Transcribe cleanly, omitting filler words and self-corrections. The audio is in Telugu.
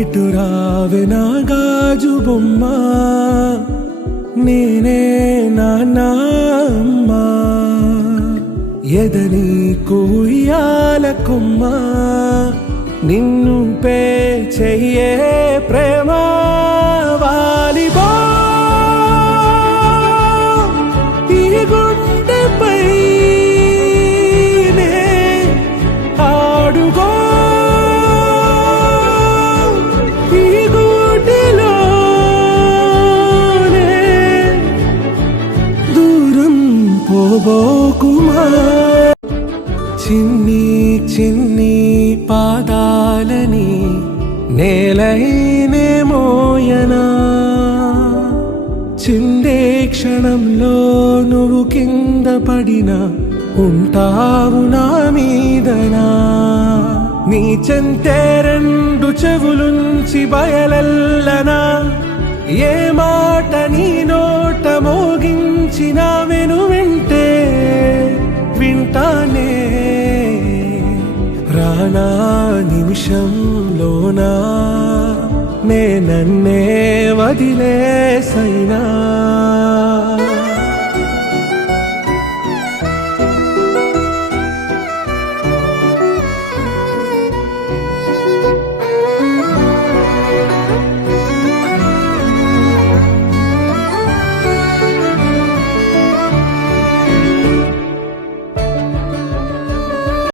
ఇటు రావే నా గాజు బొమ్మ, నేనే నాన్నమ్మ. ఎదని కుయ్యాల కొమ్మ, నిన్ను పే చెయ్యే ప్రేమ వాలిబా. ఈ గుండెపై ఆడుగో, ఈ గుడిలోనే దూరం పోబోకుమా. చిన్ని చిన్ని పాదాలని నేలైనే మోయనా, చిందే క్షణంలో నువ్వు కింద పడినా ఉంటావు నా మీదనా. నీ చెంతే రెండు చెవులుంచి బయలెల్లనా, ఏ మాట నీ నోట మోగించిన వెను వింటే వింటానే. రానా నిమిషంలోనా నే నన్నే వదిలేసైనా.